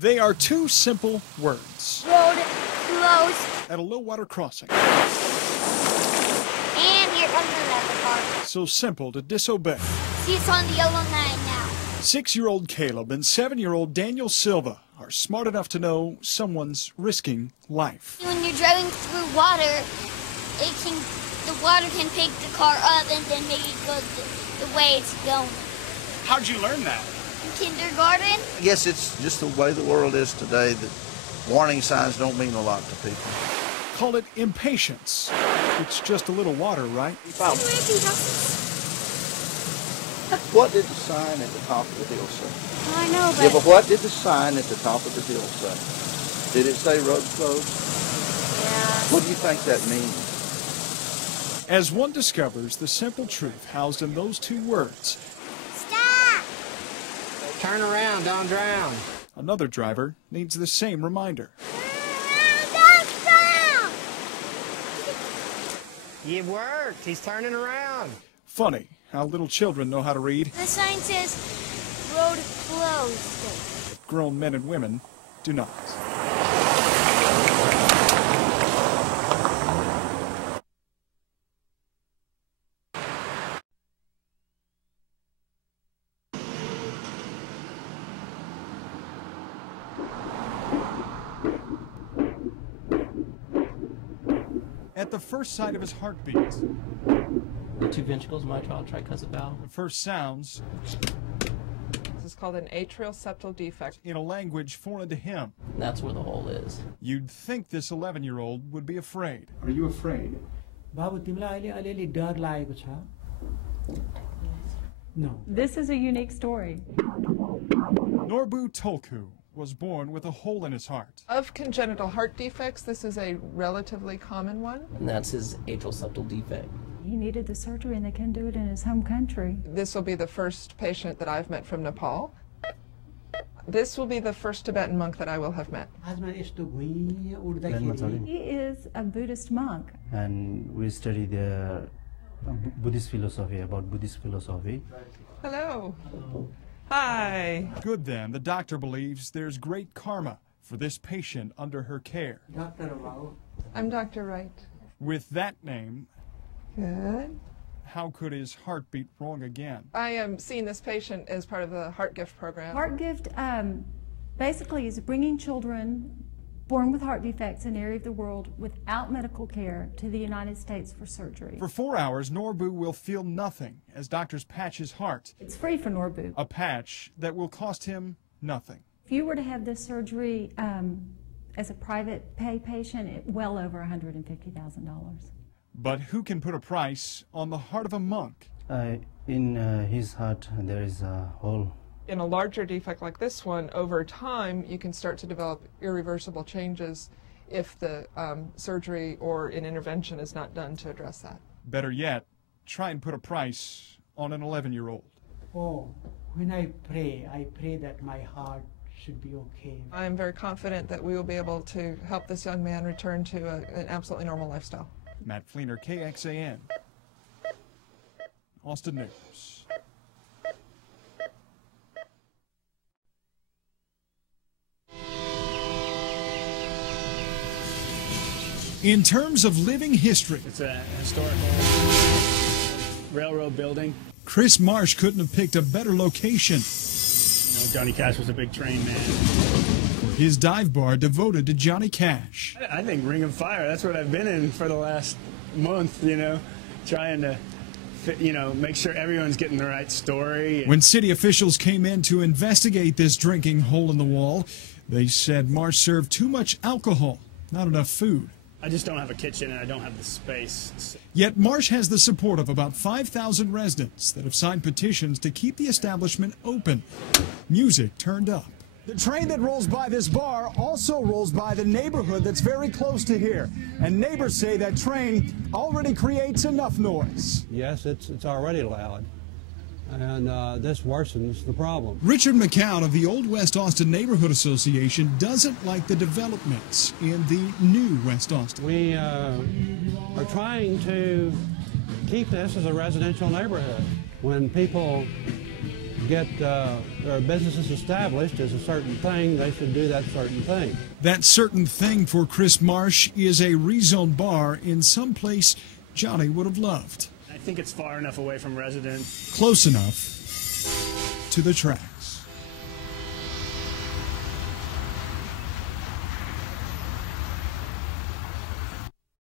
They are two simple words. Road closed. At a low-water crossing. And here comes another car. So simple to disobey. See, it's on the yellow line now. 6-year-old Caleb and 7-year-old Daniel Silva are smart enough to know someone's risking life. When you're driving through water, the water can pick the car up and then make it go the way it's going. How'd you learn that? In kindergarten? I guess it's just the way the world is today that warning signs don't mean a lot to people. Call it impatience. It's just a little water, right? What did the sign at the top of the hill say? I know, but... Yeah, but what did the sign at the top of the hill say? Did it say road closed? Yeah. What do you think that means? As one discovers the simple truth housed in those two words, Stop! Turn around, don't drown. another driver needs the same reminder. Don't stop! It worked. He's turning around. Funny how little children know how to read. The sign says road closed. Grown men and women do not. At the first sight of his heartbeat, The two ventricles, mitral, tricuspid valve. the first sounds This is called an atrial septal defect. in a language foreign to him. That's where the hole is. You'd think this 11-year-old would be afraid. Are you afraid? बाबु तिमीलाई अलिअलि डर लागेको छ? No. This is a unique story. Norbu Tolku was born with a hole in his heart. Of congenital heart defects, this is a relatively common one. And that's his atrial septal defect. He needed the surgery and they couldn't do it in his home country. This will be the first patient that I've met from Nepal. This will be the first Tibetan monk that I will have met. आजमा यस्तो भुइँ उड्दाखेरि He is a Buddhist monk. And we study the Buddhist philosophy, about Buddhist philosophy. Hello. Hi. Good then, the doctor believes there's great karma for this patient under her care. Doctor हो I'm Dr. Wright. With that name, Good. how could his heart beat wrong again? I am seeing this patient as part of the Heart Gift program. Heart Gift basically is bringing children born with heart defects in an area of the world without medical care to the United States for surgery. For 4 hours, Norbu will feel nothing as doctors patch his heart. It's free for Norbu. A patch that will cost him nothing. If you were to have this surgery as a private pay patient, well over $150,000. But who can put a price on the heart of a monk? In his heart, there is a hole. In a larger defect like this one, over time, you can start to develop irreversible changes if the surgery or an intervention is not done to address that. Better yet, try and put a price on an 11-year-old. Oh, when I pray that my heart should be okay. I am very confident that we will be able to help this young man return to an absolutely normal lifestyle. Matt Flener, KXAN, Austin News. In terms of living history, it's a historical railroad building. Chris Marsh couldn't have picked a better location. You know, Johnny Cash was a big train man. His dive bar devoted to Johnny Cash. I think Ring of Fire, that's what I've been in for the last month, you know, trying to, make sure everyone's getting the right story. When city officials came in to investigate this drinking hole in the wall, they said Marsh served too much alcohol, not enough food. I just don't have a kitchen and I don't have the space. Yet Marsh has the support of about 5,000 residents that have signed petitions to keep the establishment open. Music turned up. The train that rolls by this bar also rolls by the neighborhood that's very close to here. And neighbors say that train already creates enough noise. Yes, it's already loud. And this worsens the problem. Richard McCown of the Old West Austin Neighborhood Association doesn't like the developments in the new West Austin. We are trying to keep this as a residential neighborhood. When people get their businesses established as a certain thing, they should do that certain thing. That certain thing for Chris Marsh is a rezoned bar in some place Johnny would have loved. I think it's far enough away from residents. Close enough to the tracks.